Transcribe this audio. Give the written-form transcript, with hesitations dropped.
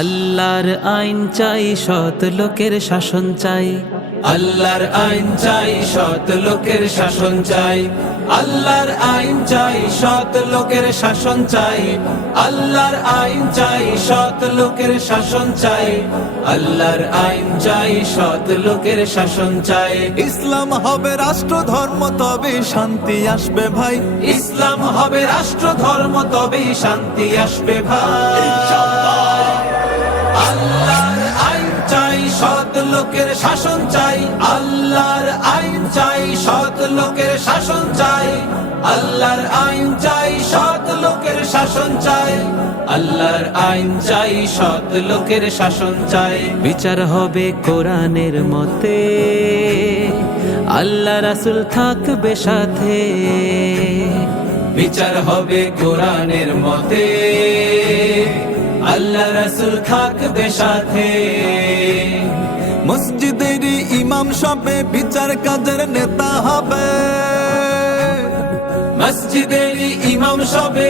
আল্লাহর আইন চাই, সৎ লোকের শাসন চাই। আল্লাহর আইন চাই, সৎ লোকের শাসন চাই। আল্লাহর আইন চাই, সৎ লোকের শাসন চাই। আল্লাহর আইন চাই, সৎ লোকের শাসন চাই। আল্লাহর আইন চাই, সৎ লোকের শাসন চাই। ইসলাম হবে রাষ্ট্র ধর্ম, তবে শান্তি আসবে ভাই। ইসলাম হবে রাষ্ট্র ধর্ম, তবেই শান্তি আসবে ভাই। আল্লাহর আইন চাই, সৎ লোকের শাসন চাই। আল্লাহর আইন চাই, সৎ লোকের শাসন চাই। আল্লাহর আইন চাই, সৎ লোকের শাসন চাই। আল্লাহর আইন চাই, সৎ লোকের শাসন চাই। বিচার হবে কোরআনের মতে, আল্লাহ রাসূল থাকবে সাথে। বিচার হবে কোরআনের মতে, আল্লাহ রাসূল থাকবে সাথে। মসজিদের ইমাম সবে বিচার কাজের নেতা হবে। মসজিদের ইমাম সবে